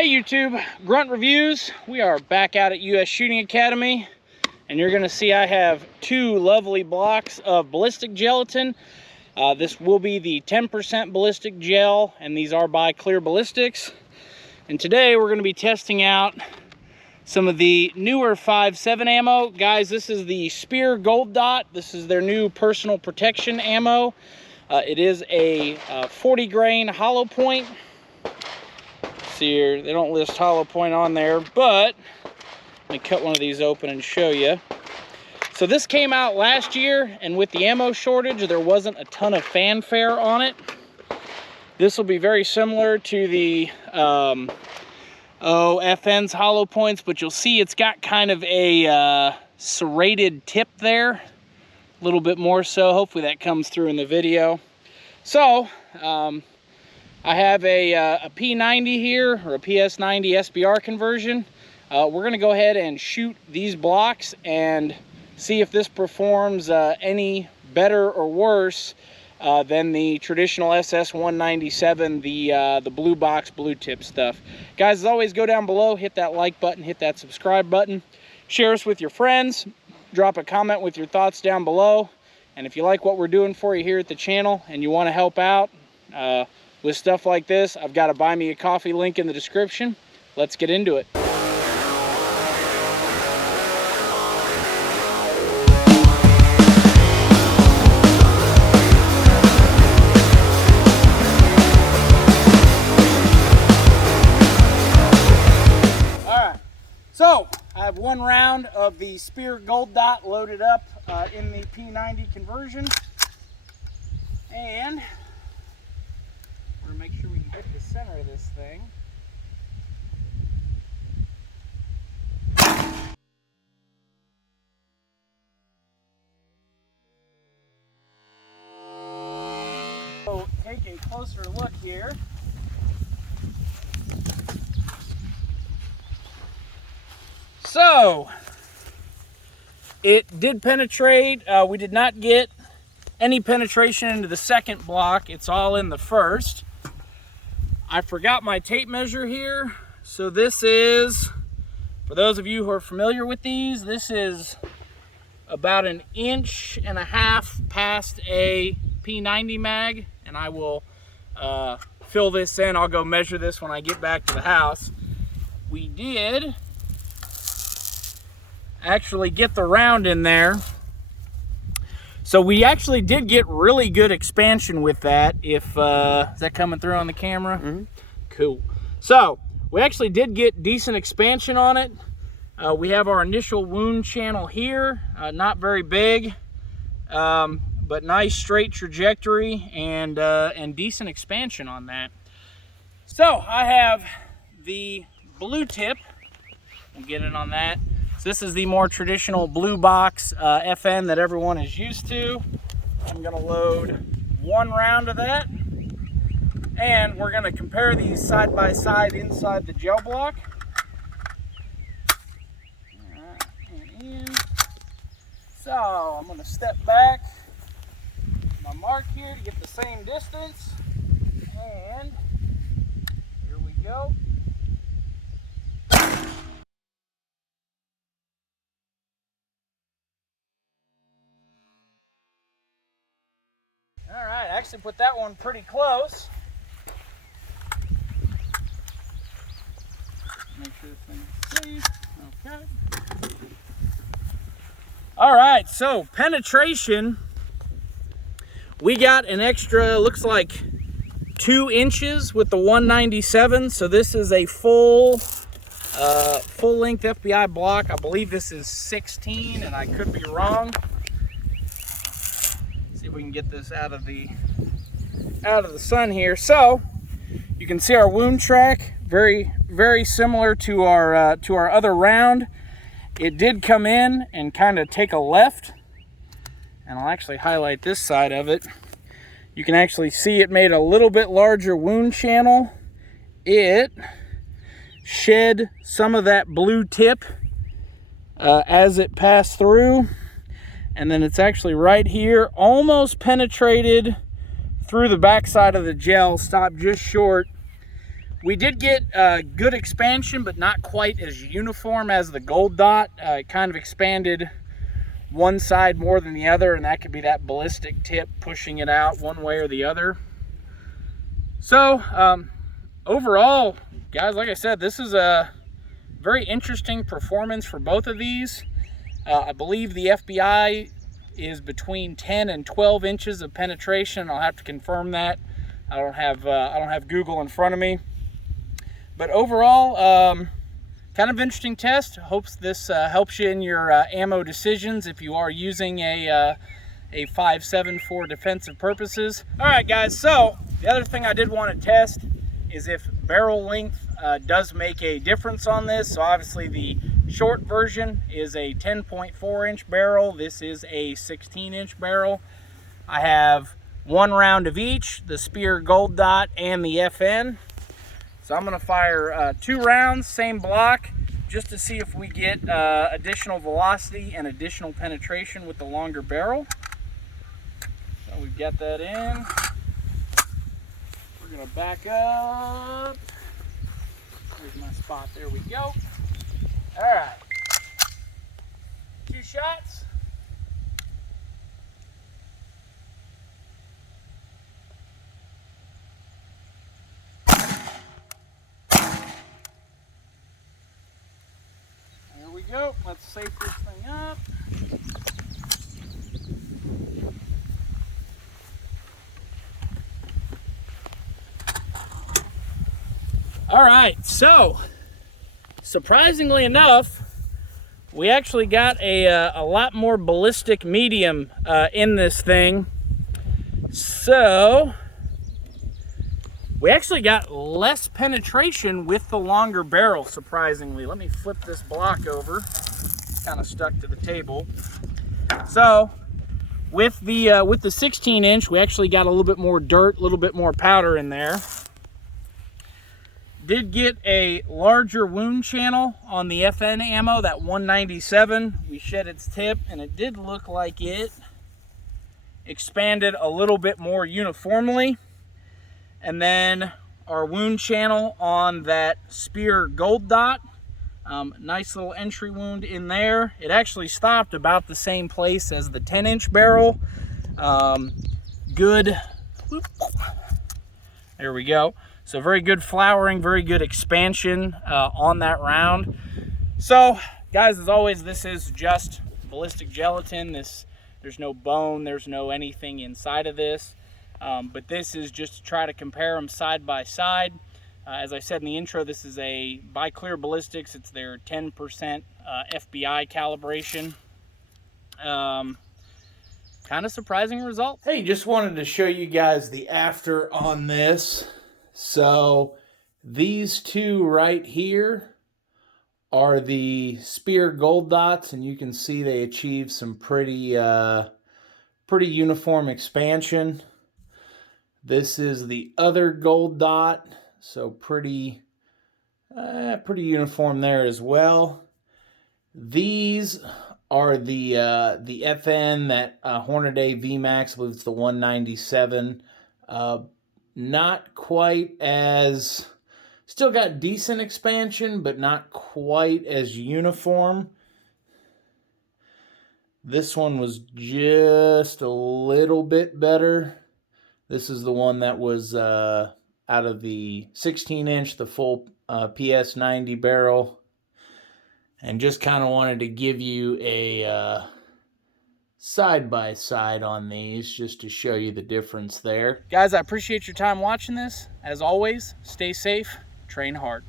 Hey YouTube, Grunt Reviews. We are back out at US Shooting Academy, and you're going to see I have two lovely blocks of ballistic gelatin. This will be the 10% ballistic gel, and these are by Clear Ballistics. And today we're going to be testing out some of the newer 5.7 ammo. Guys, this is the Speer Gold Dot. This is their new personal protection ammo. It is a 40 grain hollow point. Here, they don't list hollow point on there, but let me cut one of these open and show you. So this came out last year, and with the ammo shortage, there wasn't a ton of fanfare on it. This will be very similar to the FN's hollow points, but you'll see it's got kind of a serrated tip there, a little bit more so. Hopefully that comes through in the video. So I have a P90 here, or a PS90 SBR conversion. We're going to go ahead and shoot these blocks and see if this performs any better or worse than the traditional SS197, the blue box, blue tip stuff. Guys, as always, go down below, hit that like button, hit that subscribe button, share us with your friends, drop a comment with your thoughts down below. And if you like what we're doing for you here at the channel and you want to help out with stuff like this, I've got a buy me a coffee link in the description. Let's get into it. Alright, so I have one round of the Speer Gold Dot loaded up in the P90 conversion, and make sure we can hit the center of this thing. So take a closer look here. So it did penetrate. We did not get any penetration into the second block. It's all in the first. I forgot my tape measure here. So this is, for those of you who are familiar with these, this is about 1.5 inches past a P90 mag. And I will fill this in. I'll go measure this when I get back to the house. We did actually get the round in there. So we actually did get really good expansion with that. If is that coming through on the camera? Mm-hmm. Cool. So we actually did get decent expansion on it. We have our initial wound channel here, not very big, but nice straight trajectory and decent expansion on that. So I have the blue tip. We'll get it on that. So this is the more traditional blue box FN that everyone is used to. I'm going to load one round of that, and we're going to compare these side by side inside the gel block. All right, and in. So I'm going to step back my mark here to get the same distance, and here we go. All right, I actually put that one pretty close. Make sure this thing is safe. Okay. All right, so penetration, we got an extra, looks like 2 inches with the 197. So this is a full length FBI block. I believe this is 16, and I could be wrong. See if we can get this out of the sun here. So you can see our wound track, very similar to our other round. It did come in and kind of take a left, and I'll actually highlight this side of it. You can actually see it made a little bit larger wound channel. It shed some of that blue tip as it passed through. And then it's actually right here, almost penetrated through the backside of the gel, stopped just short We did get good expansion, but not quite as uniform as the Gold Dot. It kind of expanded one side more than the other, and that could be that ballistic tip pushing it out one way or the other. So overall, guys, like I said, this is a very interesting performance for both of these. I believe the FBI is between 10 and 12 inches of penetration. I'll have to confirm that. I don't have Google in front of me. But overall, kind of interesting test. Hopes this helps you in your ammo decisions if you are using a 5.7 for defensive purposes. All right, guys, so the other thing I did want to test is if barrel length does make a difference on this. So obviously the short version is a 10.4 inch barrel. This is a 16 inch barrel. I have one round of each, the Speer Gold Dot and the FN. So I'm gonna fire 2 rounds, same block, just to see if we get additional velocity and additional penetration with the longer barrel. So we've got that in. We're gonna back up. Here's my spot, there we go. All right, 2 shots. There we go. Let's safe this thing up. All right, so surprisingly enough, we actually got a lot more ballistic medium in this thing. So we actually got less penetration with the longer barrel, surprisingly. Let me flip this block over. It's kind of stuck to the table. So with the 16 inch, we actually got a little bit more dirt, a little bit more powder in there. Did get a larger wound channel on the FN ammo, that 197. We shed its tip, and it did look like it expanded a little bit more uniformly. And then our wound channel on that Speer Gold Dot, nice little entry wound in there. It actually stopped about the same place as the 10 inch barrel. Good, there we go. So very good flowering, very good expansion on that round. So guys, as always, this is just ballistic gelatin. There's no bone, there's no anything inside of this. But this is just to try to compare them side by side. As I said in the intro, this is a by Clear Ballistics. It's their 10% FBI calibration. Kind of surprising result. Hey, just wanted to show you guys the after on this. So these two right here are the Speer Gold Dots, and you can see they achieve some pretty uniform expansion. This is the other Gold Dot, so pretty uniform there as well. These are the FN, that Hornady VMAX, I believe it's the 197. Not quite as, still got decent expansion, but not quite as uniform. This one was just a little bit better. This is the one that was out of the 16 inch, the full PS90 barrel. And just kind of wanted to give you a side-by-side on these just to show you the difference there. Guys, I appreciate your time watching this. As always, stay safe, train hard.